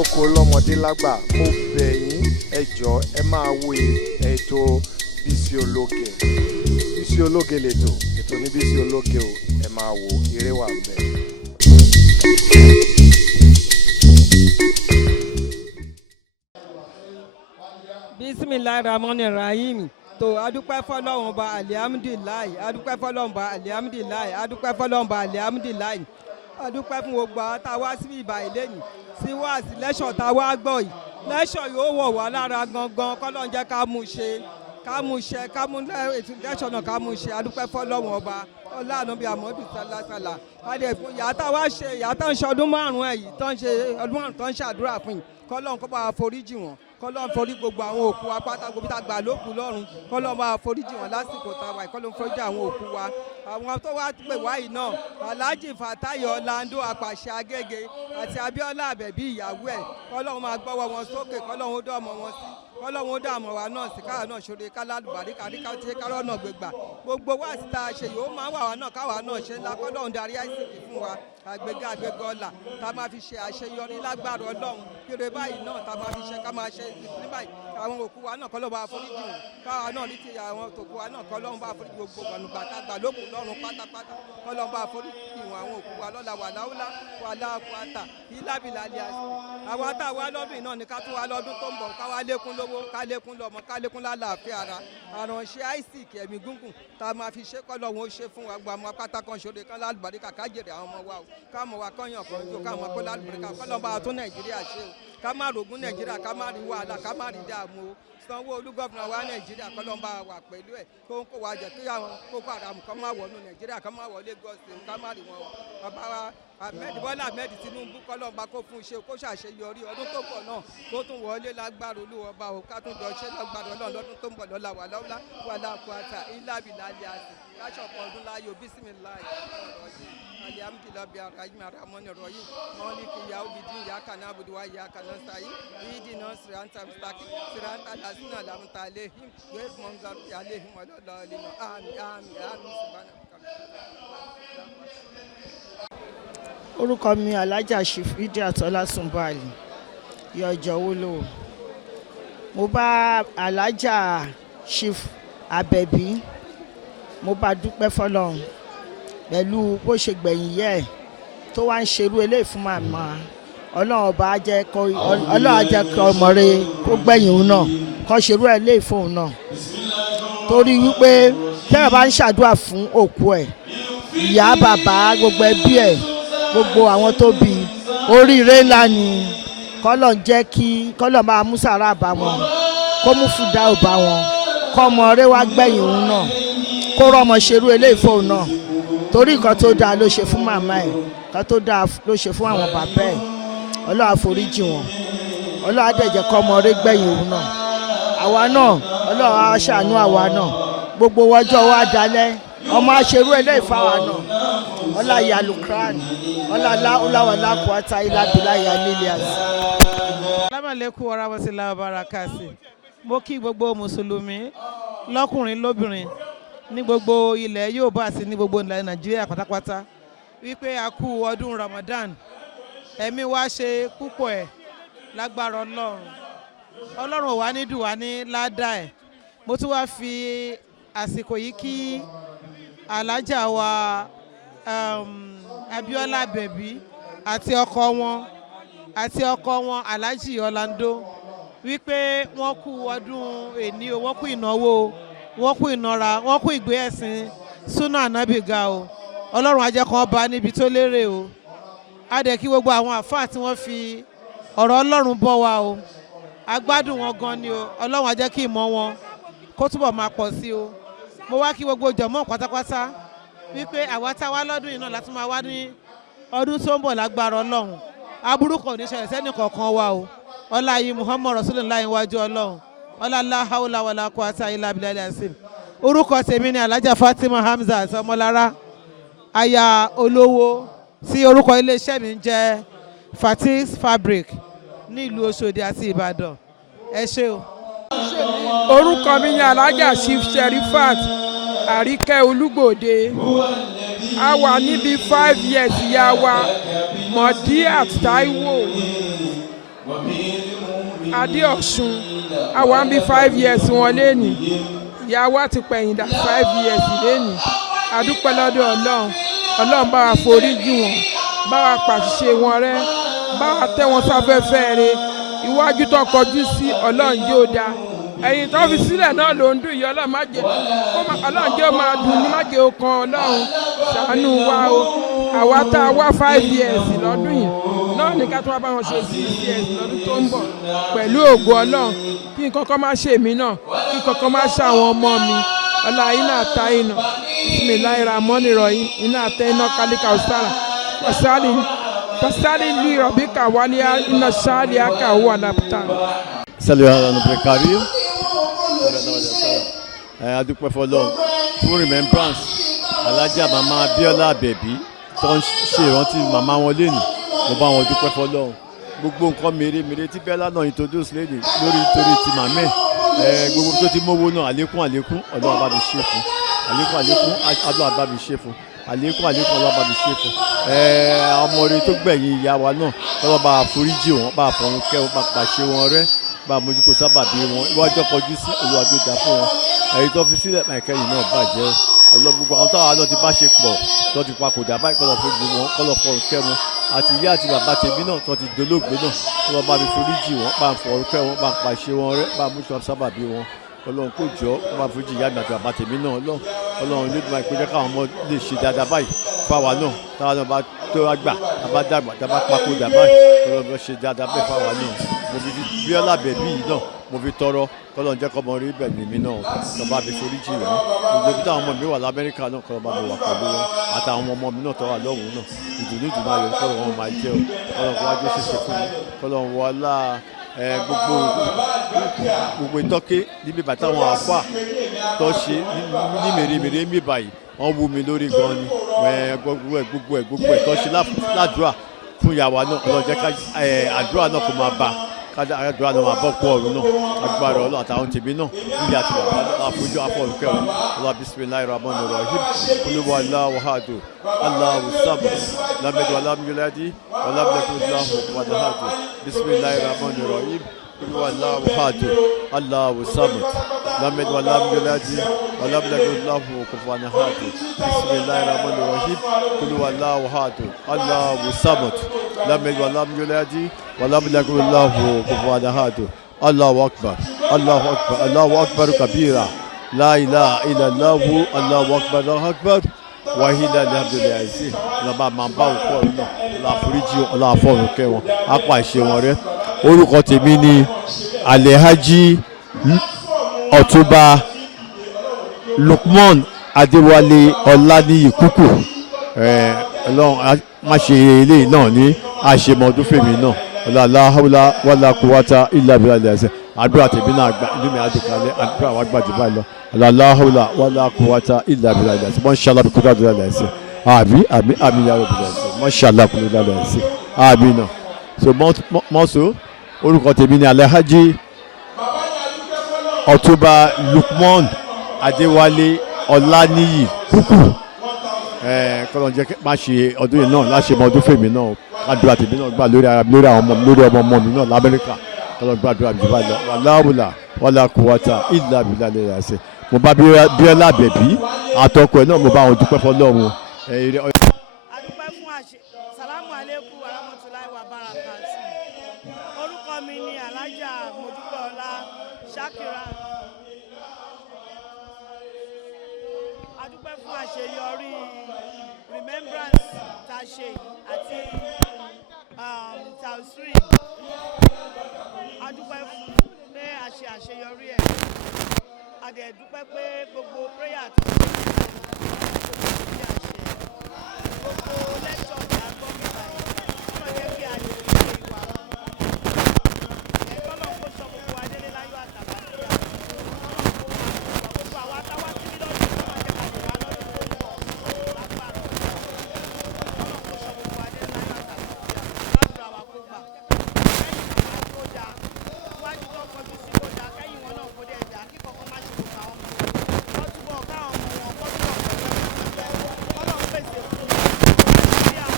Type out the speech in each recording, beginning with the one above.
lóko lọ́mọdé lágbà mo bẹ̀ yín ẹ jọ̀ọ́ ẹ máa wo ètò Bisi Ológe. Bisi Ológe lètò ní Bisi Ológe o, ẹ máa wo eré wà ńbẹ̀. Bismillahirrahmanirrahim. To adúpẹ́ fọ́lọ́run ọba alihamudulilayi, adúpẹ́ fọ́lọ́run ọba alihamudulilayi, adúpẹ́ fọ́lọ́run ọba alihamudulilayi, adúpẹ́ fún gbogbo àwọn tá a wá síbí ìbà ìlẹ́yìn sí wáàsí lẹ́ṣọ̀ tá a wá gbọ́ yìí. Lẹ́ṣọ̀ yóò wọ̀ wá lára gangan, kọ́lọ́n jẹ́ ká mú ṣe ká mú lẹ́ṣọ̀ náà ká mú ṣe. Adúpẹ́ fọ́lọ́run ọba ọlọ́run bíi àmọ́dù sálásálà. Adé fún ìyá tá a wá ṣe ìyá tó ń ṣe ọdún márùn-ún ẹ̀ yìí tó ń ṣe ọdún márùn-ún tó ń ṣàdúrà fún yìí, kọ́lọ́n kó bá wa foríjì wọn, kọ́lọ́n forí gbogbo àwọn òkú wa pátá gbogbo tá a gbà lókù lọ́run, kọ́lọ́n bá wa foríjì wọn lásìkò tá a wà, kọ́lọ́n foríjì àwọn òkú wa. Àwọn tó wá pè wá yìí náà Alhaji Fatayi Orlando Apàṣẹ Agége àti Abiola Abebi ìyàwó ẹ̀, kọ́lọ́n máa gbọ́wọ́ wọn sókè, kọ́lọ́n ó dọ́mọ wọn sí, kọ́lọ́run ó dààmú wa náà sí káwa náà ṣoore kálálùbárí káríká tí kárọ̀ náà gbégbà gbogbo wa sí tá a ṣe yìí ó máa wà wá náà káwa náà ṣe ńlá kọ́lọ́run darí àìsíkì fún wa àgbéga ọ̀la tá a máa fi ṣe àṣeyọrí lágbára Ọlọ́run kéré báyìí náà tá a máa fi ṣe ká máa ṣe ní báyìí àwọn òkú wa náà kọ́lọ́run bá foríjì wọn káwa náà ní ti àwọn tòkú wa náà kọ́lọ́run bá foríjì gbogbo ọ̀nùgbà tá a gbà lókun lọ́run pátápátá kọ́lọ́run bá foríjì wọn àwọn òkú wa lọ́la wàláwùlá wàláàkúátà ìlàbìlàlẹ̀ àti àwa tá a wá lọ́dún náà ní ká tún wá lọ́dún tó ń bọ̀ ká wá lékún lówó ká lékún lọ́mọ ká lékún lálàáfíà ara àránṣẹ́ àìsíkì ẹ̀mí gúngùn tá a máa fi ṣe kọ́lọ́run ó ṣe fún wa gba ọmọ pátá kan ṣoore kan lálùbáríkà ká jèrè àwọn ọmọ wa o ká mọ̀ wá kọ́yàn kan jó ká mọ̀ kó lálùbáríkà kọ́lọ́run bá tún Nàìjíríà ṣe o ká má rògùn Nàìjíríà ká má rí wàhálà ká má rí dààmú o Sanwó-Olú gọ́fìnà wa Nàìjíríà kọ́lọ́n bá wà pẹ̀lú ẹ̀ kó ń kó wa jẹ́ kí àwọn Boko Haram kan máa wọnú Nàìjíríà kan máa wọ Lagos ká má rí wọn bàbá wa Bọ́lá Ahmed Tinubu kọ́lọ́n bá kó fún iṣẹ́ kó ṣàṣeyọrí ọdún tó pọ̀ náà kó tún wọlé lágbára Olúwa bá o ká tún jọ ṣe lágbára Ọlọ́run lọ́dún tó ń bọ̀ lọ́la wà lọ́la wà láàkúátà ìlàbìlàlẹ̀ àti láṣọ̀pọ̀ ọdún láyò bísímìláì alhamdulillahi bi arrahmanir rahim maliki yawmiddin iyyaka na'budu wa iyyaka nasta'in ihdinas siratal mustaqim siratal ladzina an'amta alaihim ghayril maghdubi alaihim waladdallin amin amin amin subhanaka. Orúkọ mi Alhaja Shifidi Atola Sunbali yọjọ wúlò. Mo bá Alhaja Chief Abebi mo bá dúpẹ́ fọ́lọ́run pẹ̀lú bó ṣe gbẹ̀yìn yẹ tó wá ń ṣerú eléyìí fún màmá Ọlọ́run ọba á jẹ́ kó ọmọ rẹ̀ kó gbẹ̀yìn òun náà kó ṣerú eléyìí fún òun náà torí wípé tẹ́lẹ̀ bá ń ṣàdúrà fún òkú ẹ̀ ìyá bàbá gbogbo ẹbí ẹ̀ gbogbo àwọn tó bí oríire ńlá ni kọ́lọ̀ ń jẹ́ kí kọ́lọ̀ máa mú sàrà bá wọn kó mú fúdà ò bá wọn kọ́ ọmọ rẹ̀ wá gbẹ̀yìn òun náà kó rọ́mọ ṣerú eléyìí fún òun náà torí nǹkan tó dáa ló ṣe fún màmá ẹ̀ nǹkan tó dáa ló ṣe fún àwọn bàbá ẹ̀ Ọlọ́run àforíjì wọn Ọlọ́run á dẹ̀ jẹ́ kọ́ ọmọ rẹ̀ gbẹ̀yìn òun náà àwa náà Ọlọ́run á ṣàánú àwa náà gbogbo ọjọ́ wa dalẹ̀ ọmọ aṣerú eléyìí fáwa náà ọlá yalukran ọlá láwọlá kwata ìlàbílà yalilias. alámàlẹ́kùn ọ̀rá wọ́sílá ọbarakasi mo kí gbogbo mùsùlùmí lọ́kùnrin lóbìnrin ní gbogbo ilẹ̀ Yorùbá àti ní gbogbo ilẹ̀ Nàìjíríà pátápátá wípé a kú ọdún Ramadan ẹ̀mí wa ṣe púpọ̀ ẹ̀ lágbára Ọlọ́run wà ní dùn wá ní ládàá ẹ̀. Mo tún wá fi àsìkò yìí kí Alhaja wa Abiola Abebi àti ọkọ wọn Alhaji Orlando wípé wọ́n kú ọdún èní o wọ́n kú ìnáwó wọ́n kú ìnara wọ́n kú ìgbé ẹ̀sìn súnà ànábì ga o Ọlọ́run á jẹ́ kó bá níbi tó lérè o á dẹ̀ kí gbogbo àwọn àfáà tí wọ́n fi ọ̀rọ̀ Ọlọ́run bọ́ wa o agbádùn wọn gan ni o Ọlọ́run á jẹ́ kí ìmọ̀ wọn kó túbọ̀ máa pọ̀ sí o. Mo wá kí gbogbo jọ̀mọ́ pátápátá wípé àwa tá wá lọ́dún yìí náà láti máa wá ní ọdún tó ń bọ̀ lágbára Ọlọ́run aburú kò ní ṣẹlẹ̀ sẹ́nì kọ̀ọ̀kan wa o ọlá yìí Muhammad Rasulullah wájú Ọlọ́run ọlá la hawla wala quwwata illa billahi asim. Orúkọ tèmi ni Alhaja Fatima Hamzat Ọmọlára aya olówó tí orúkọ iléeṣẹ́ mi ń jẹ́ Fatix Fabric ní ìlú Òṣòdì àti Ìbàdàn. Ẹ ṣé o. Orúkọ mi ni Alhaja Chief Sherifat Àríkẹ́ Olúgbòde. A wà níbi 5 years ìyá wa Mọ̀díàt Táíwò Adéọ̀ṣun àwa ń bí 5 years wọn lénìí ìyá wa ti pẹ̀yìndà 5 years lénìí adúpẹ́ lọ́dọ̀ ọlọ́run bá wa foríjì wọn bá wa pàṣẹ wọn rẹ́ bá wa tẹ́ wọn sáfẹ́fẹ́ rẹ̀ iwájú tó kọjú sí ọlọ́run yóò dá ẹ̀yìn tó fi sílẹ̀ náà ló ń dùn yìí ọlọ́run jẹ́ ó máa dùn ní má jẹ́ ó kan ọlọ́run ṣàánú wa o àwa tá a wá 5 years lọ́dún yìí náà ní ká tó wá bá wọn ṣe 6 years lọ́dún tó ń bọ̀ pẹ̀lú ògo ọlọ́run kí nǹkan kan má ṣe mí náà kí nǹkan kan má ṣe àwọn ọmọ mi ọlá iná àta iná bisimilayi ramoni rọyìn iná àtẹ iná kálíkà ọ̀sára pasali li rọ̀bíkà wálé iná ṣáàlì àkà owó àdàpútà. Salut à notre carrière. Adúpẹ́ fọlọ́run fún remembrance alájà màmá Abíọ́lá Abebi tó ń ṣe ìrántí màmá wọn lénìí mo bá wọn dúpẹ́ fọlọ́run gbogbo nǹkan mèremère tí Bẹ́lá náà introduce lénìí lórí torí ti màmẹ́ gbogbo tó ti mówó náà àlékún Ọlọ́run bá mi ṣe fún àlékún Ọlọ́run bá mi ṣe fún àlékún Ọlọ́run bá mi ṣe fún ọmọ rẹ tó gbẹ̀yìn ìyá wa náà Ọlọ́run bá foríjì wọn bá fọ̀run kẹ́ wọn bá pàṣẹ wọn rẹ́ bá mójúkó sábà bí wọn iwájú kọjú sí olùwàjò dá fún wọn èyí tó fi sílẹ̀ máìkẹ́yìn náà bàjẹ́ ọlọ́gbogbo àwọn táwọn náà ti bá ṣe pọ̀ tó ti papòdà báyìí kọ́lọ̀ fún gbogbo wọn kọ́lọ̀ fọ̀run kẹ́ wọn àti ìyá àti bàbá tèmi náà tó ti dolóògbé náà kọ́lọ̀ bá mi foríjì wọn bá fọ̀run kẹ́ wọn bá pàṣẹ wọn rẹ́ bá mójúkó sábà bí wọn Ọlọ́run kò jọ wọn bá foríjì ìyá mi àti bàbá tèmi náà Ọlọ́run ló dùn máa pé káwọn ọmọ lè ṣe dáadáa báyìí fáwa náà táwa náà bá tó àgbà tábà dàgbà tábà papòdà báyìí Ọlọ́run bá ṣe dáadáa bẹ́ẹ̀ fáwa náà mo fi Bíọ́lá Abebi yìí náà mo fi tọrọ kọ́lọ́n jẹ́ kọ́mọ rí bẹ̀rẹ̀ mi náà lọ́ba mi foríjì rẹ̀ gbogbo ibi táwọn ọmọ mi wà l'Amẹ́ríkà náà kọ́lọ́n bá mi wà pẹ̀lú wọn àtàwọn ọmọ mi náà tọ́wà lọ́hùn-ún náà ìdùnnú ayọ̀ kọ́lọ́n wọn máa jẹ́ o kọ́lọ́n kó wájú ṣẹṣẹ fún mi kọ́lọ́n wọlá gbogbo ìtọ́ké níbi bàtà wọn àfà tó ṣe ní mèremère mi báyìí wọ́n wú mi lórí gan ni gbogbo ẹ̀ tó ṣe ládùúrà fún ìyàwó náà Ọlọ́run jẹ́ ká àdúrà náà kó máa bá kájà àdúrà náà máa bọ́ pọ̀ ọ̀run náà agbára Ọlọ́run àtàwọn tèmi náà níbi àti bàbá àfojú afọ̀rùkẹ́ wọn Ọlọ́run bisimilayi rahman rahim olúwa aláwọ hàdù aláwọ sábà lámẹdù alámúyọládì ọlámúlẹkùnláwọ wàdàhàdù bisimilayi rahman rahim olúwa aláwọ hàdù aláwọ sábà lámẹdù alámúyọládì ọlámúlẹkùnláwọ wàdàhàdù bisimilayi rahman rahim olúwa aláwọ hàdù aláwọ sábà lámẹdù alámúyọládì ọlámúlẹkùnláwọ wàdàhàdù Allahu akbar Allahu akbar Allahu akbar kabira la ilaha illallah Allahu akbar Allahu akbar wahida alhamdulilayi lọba máa bá òkú ọ̀run náà ọlọ́àforíjì ọlọ́àfọ̀rùnkẹ́ wọn apá ìṣe wọn rẹ orúkọ tèmi ni Alhaji Ọ̀túnba Lukman Adéwálé Ọláníyì Kúkù Ọlọ́run má ṣe eléyìí náà ní àṣemọdún fèmí náà ọlọ́láhàwùlá wàlá kúwátá ìlà ìbílẹ̀ ilẹ̀ ẹ̀sẹ̀ àdúrà tèmi náà gbà inú mi àdùkálẹ̀ àdúrà wa gbàdú báyìí lọ ọlọ́láhàwùlá wàlá kúwátá ìlà ìbílẹ̀ ilẹ̀ ẹ̀sẹ̀ mọ́ṣálá bí kúrò àdúrà ilẹ̀ ẹ̀sẹ̀ àmì yàrá ìbílẹ̀ ẹ̀sẹ̀ mọ́ṣálá kúrò ilẹ̀ ẹ̀sẹ̀ àmì náà so mọ́sọ̀ orúkọ tèmi ni Alhaji Ọ̀túnba Lukman Adéwálé Ọláníyì Kúkù kọ́lọ́n jẹ́ má ṣe ọdún yìí náà láṣẹ mọ ọdún fèmí náà àdúrà tèmi náà gbà lórí àwọn ọmọ mi náà l'Amẹ́ríkà kọ́lọ́n gbàdúrà mi báyìí lọ wàláwùlà wàlá kúwàtà ìlà bìlà lè rà ṣe mo bá Bíọ́lá Abebi àtọkọ ẹ̀ náà mo bá wọn dúpẹ́ fọlọ́run. adúpẹ́ fún àṣẹ sàlámù alẹ́kùn warahmatulahi wabarakatuh orúkọ mi ni alájà Mọ́dúpẹ́ọlá Ṣakira adúpẹ́ fún àṣeyọrí remembrance tá a ṣe àti tausri adúpẹ́ fún pé a ṣe àṣeyọrí ẹ̀ adẹ̀dúpẹ́ pé gbogbo prayer tó ṣe gbogbo lecture tí a gbọ́ nípa yìí wọ́n jẹ́ kí a lè fi ṣe ìwà ẹ̀kọ́ náà kó sọ gbogbo adélé láyọ̀ àtàbà níyà gbogbo àwa táwa sí lọ́dún tó máa jẹ́ ká lè wá lọ́dún tó ń bọ̀ lágbára ọ̀nà kó sọ gbogbo adélé láyọ̀ àtàbà lábúrò àwa kó gbà kẹ́yìn màmá tó dáa iwájú tó kọjú sí kó dáa kẹ́yìn wọn náà kó dẹ̀ dáa kí kọ̀ọ̀kan má ṣe gbogbo àwọn ọmọ wọn túbọ̀ káwọn ọmọ wọn kọ́ túbọ̀ pẹ̀lú ọmọ wọn pèsè fún wọn.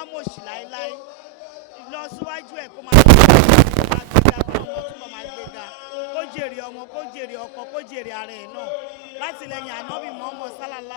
má mòṣì láéláé lọ síwájú ẹ̀ kó máa gbéga kó náà túbọ̀ máa gbéga kó jèrè ọmọ kó jèrè ọkọ kó jèrè ara ẹ̀ náà láti lẹ́yìn ànábì mọ́mọ́ sálálá.